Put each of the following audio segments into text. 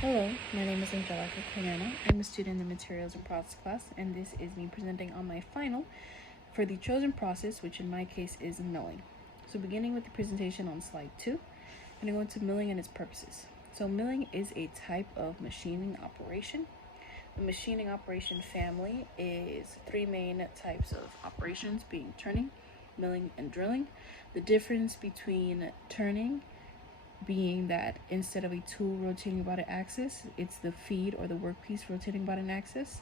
Hello, my name is Angelica Cornano. I'm a student in the Materials and Process class, and this is me presenting on my final for the chosen process, which in my case is milling. So beginning with the presentation on slide 2, I'm going to go into milling and its purposes. So milling is a type of machining operation. The machining operation family is three main types of operations, being turning, milling, and drilling. The difference between turning being that instead of a tool rotating about an axis, it's the feed or the workpiece rotating about an axis.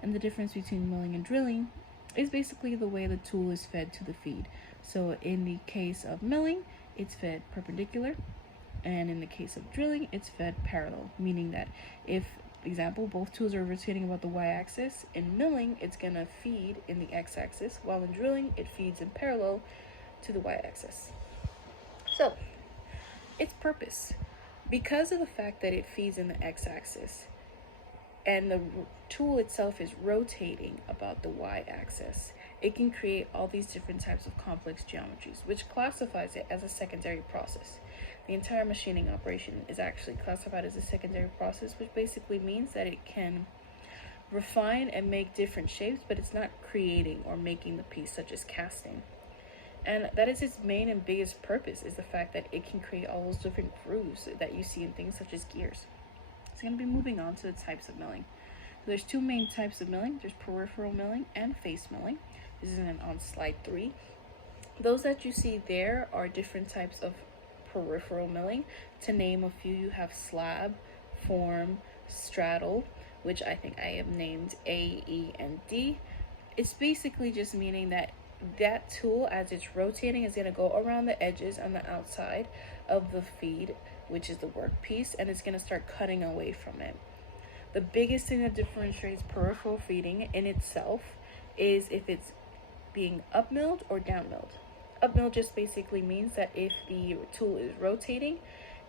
And the difference between milling and drilling is basically the way the tool is fed to the feed. So in the case of milling, it's fed perpendicular, and in the case of drilling, it's fed parallel, meaning that if, example, both tools are rotating about the y-axis, in milling, it's gonna feed in the x-axis, while in drilling, it feeds in parallel to the y-axis. So its purpose, because of the fact that it feeds in the x-axis and the tool itself is rotating about the y-axis, it can create all these different types of complex geometries, which classifies it as a secondary process. The entire machining operation is actually classified as a secondary process, which basically means that it can refine and make different shapes, but it's not creating or making the piece, such as casting. And that is its main and biggest purpose, is the fact that it can create all those different grooves that you see in things such as gears. So I'm going to be moving on to the types of milling. So there's two main types of milling. There's peripheral milling and face milling. This is on slide 3. Those that you see there are different types of peripheral milling. To name a few, you have slab, form, straddle, which I think I have named A, E, and D. It's basically just meaning that tool, as it's rotating, is going to go around the edges on the outside of the feed, which is the workpiece, and it's going to start cutting away from it. The biggest thing that differentiates peripheral feeding in itself is if it's being up milled or down milled. Up milled just basically means that if the tool is rotating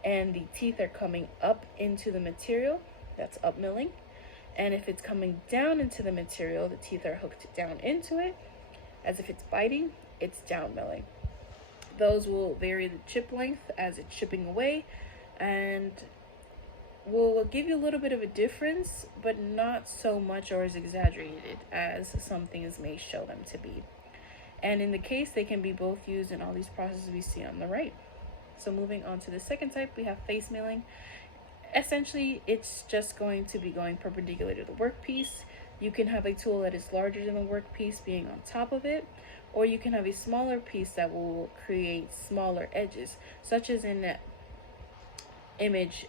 and the teeth are coming up into the material, that's up milling. And if it's coming down into the material, the teeth are hooked down into it, as if it's biting, it's down milling. Those will vary the chip length as it's chipping away, and will give you a little bit of a difference, but not so much or as exaggerated as some things may show them to be. And in the case, they can be both used in all these processes we see on the right. So moving on to the second type, we have face milling. Essentially, it's just going to be going perpendicular to the workpiece. You can have a tool that is larger than the workpiece being on top of it, or you can have a smaller piece that will create smaller edges, such as in that image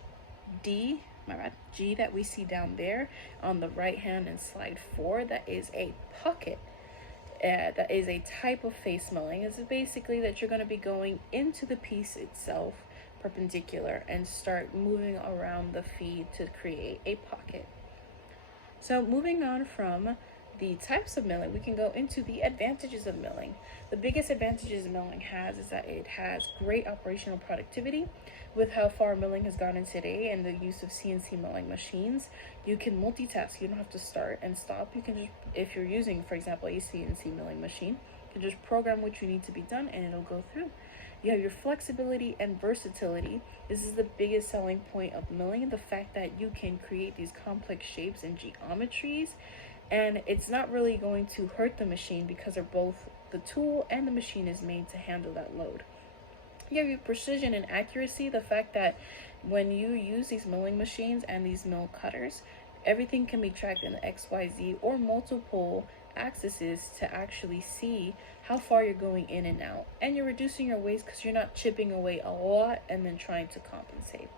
G that we see down there on the right hand in slide 4. That is a pocket. That is a type of face milling. It's basically that you're going to be going into the piece itself perpendicular and start moving around the feed to create a pocket. So moving on from the types of milling, we can go into the advantages of milling. The biggest advantages milling has is that it has great operational productivity. With how far milling has gotten today and the use of CNC milling machines, you can multitask. You don't have to start and stop. You can just, if you're using, for example, a CNC milling machine, you can just program what you need to be done and it'll go through. You have your flexibility and versatility. This is the biggest selling point of milling, the fact that you can create these complex shapes and geometries, and it's not really going to hurt the machine because they're both, the tool and the machine is made to handle that load. You have your precision and accuracy, the fact that when you use these milling machines and these mill cutters, everything can be tracked in the XYZ or multiple axes to actually see how far you're going in and out, and you're reducing your waste because you're not chipping away a lot and then trying to compensate.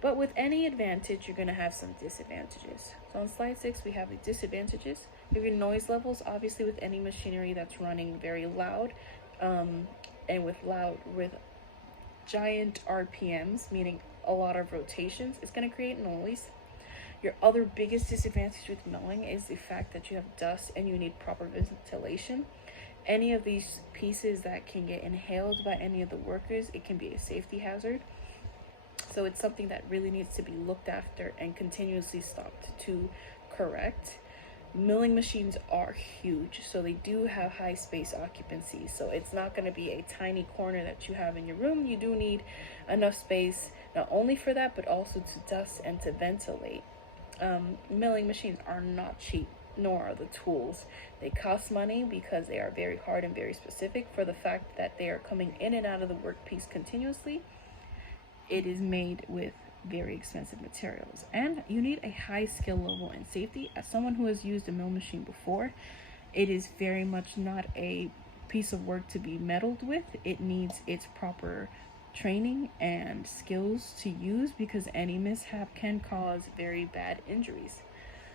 But with any advantage, you're going to have some disadvantages. So on slide 6, we have the disadvantages. You have your noise levels. Obviously, with any machinery that's running very loud, and with giant RPMs, meaning a lot of rotations, it's going to create noise. Your other biggest disadvantage with milling is the fact that you have dust and you need proper ventilation. Any of these pieces that can get inhaled by any of the workers, it can be a safety hazard. So it's something that really needs to be looked after and continuously stopped to correct. Milling machines are huge, so they do have high space occupancy. So it's not going to be a tiny corner that you have in your room. You do need enough space not only for that, but also to dust and to ventilate. Milling machines are not cheap, nor are the tools. They cost money because they are very hard and very specific for the fact that they are coming in and out of the workpiece continuously. It is made with very expensive materials, and you need a high skill level and safety. As someone who has used a mill machine before, it is very much not a piece of work to be meddled with. It needs its proper training and skills to use, because any mishap can cause very bad injuries.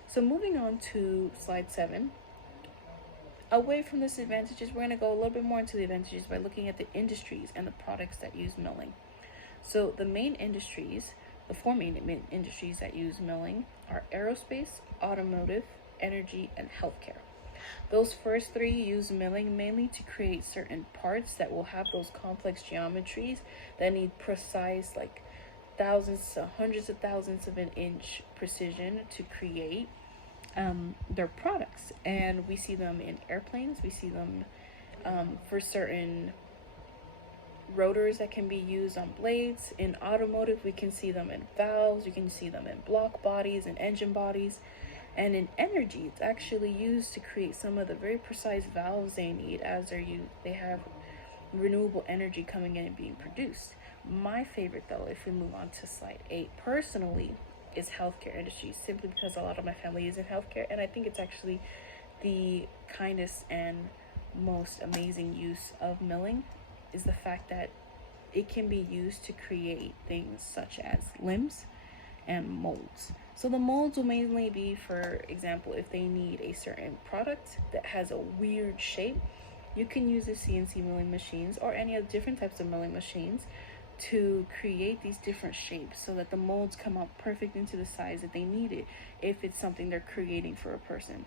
So moving on to slide 7, away from the disadvantages, we're going to go a little bit more into the advantages by looking at the industries and the products that use milling. So the main industries, the four main industries that use milling are aerospace, automotive, energy, and healthcare. Those first three use milling mainly to create certain parts that will have those complex geometries that need precise, like thousands, hundreds of thousands of an inch precision to create their products. And we see them in airplanes, we see them for certain rotors that can be used on blades. In automotive, we can see them in valves, you can see them in block bodies and engine bodies. And in energy, it's actually used to create some of the very precise valves they need, as they have renewable energy coming in and being produced. My favorite, though, if we move on to slide 8, personally, is healthcare industry, simply because a lot of my family is in healthcare, and I think it's actually the kindest and most amazing use of milling is the fact that it can be used to create things such as limbs and molds. So the molds will mainly be, for example, if they need a certain product that has a weird shape, you can use the CNC milling machines or any of the different types of milling machines to create these different shapes so that the molds come out perfect into the size that they need it, if it's something they're creating for a person.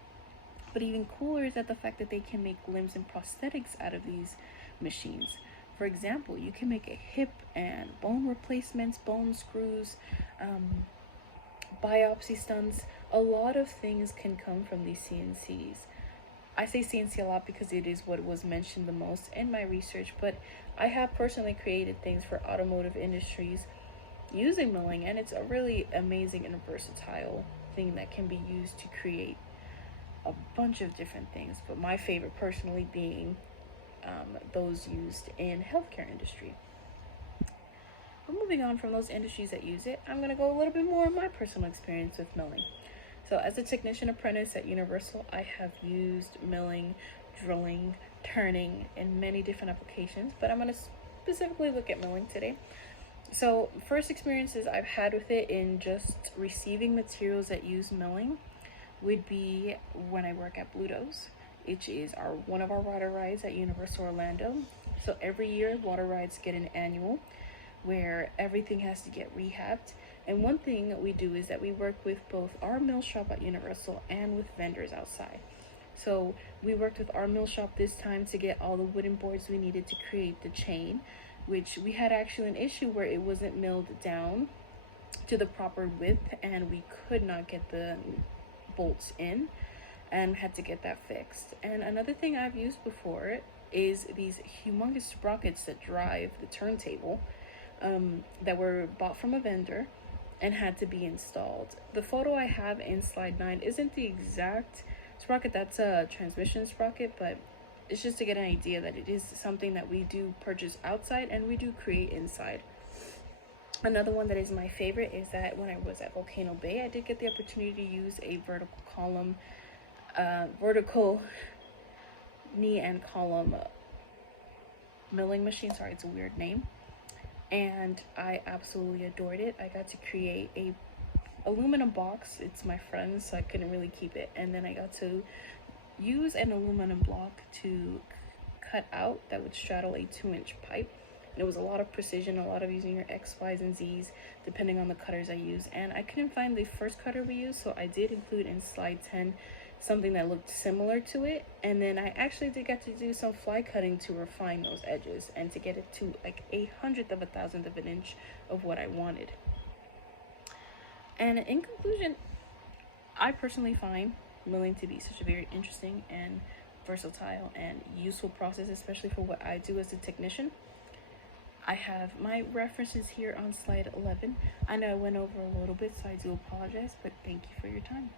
But even cooler is that the fact that they can make limbs and prosthetics out of these machines. For example, you can make a hip and bone replacements, bone screws, biopsy stunts. A lot of things can come from these CNCs. I say CNC a lot because it is what was mentioned the most in my research, but I have personally created things for automotive industries using milling, and it's a really amazing and versatile thing that can be used to create a bunch of different things, but my favorite personally being those used in healthcare industry. But moving on from those industries that use it, I'm going to go a little bit more on my personal experience with milling. So as a technician apprentice at Universal, I have used milling, drilling, turning in many different applications, but I'm going to specifically look at milling today. So first experiences I've had with it in just receiving materials that use milling would be when I work at Blutos, which is one of our water rides at Universal Orlando. So every year, water rides get an annual where everything has to get rehabbed. And one thing that we do is that we work with both our mill shop at Universal and with vendors outside. So we worked with our mill shop this time to get all the wooden boards we needed to create the chain, which we had actually an issue where it wasn't milled down to the proper width and we could not get the bolts in and had to get that fixed. And another thing I've used before is these humongous sprockets that drive the turntable that were bought from a vendor and had to be installed. The photo I have in slide 9 isn't the exact sprocket, that's a transmission sprocket, but it's just to get an idea that it is something that we do purchase outside and we do create inside. Another one that is my favorite is that when I was at Volcano Bay, I did get the opportunity to use a vertical knee and column milling machine. Sorry, it's a weird name. And I absolutely adored it. I got to create a aluminum box. It's my friend's, so I couldn't really keep it. And then I got to use an aluminum block to cut out that would straddle a 2-inch pipe. And it was a lot of precision, a lot of using your X, Y's, and Z's, depending on the cutters I use. And I couldn't find the first cutter we used, so I did include in slide 10 something that looked similar to it. And then I actually did get to do some fly cutting to refine those edges and to get it to like 1/100th of a thousandth of an inch of what I wanted. And in conclusion, I personally find milling to be such a very interesting and versatile and useful process, especially for what I do as a technician. I have my references here on slide 11. I know I went over a little bit, so I do apologize, but thank you for your time.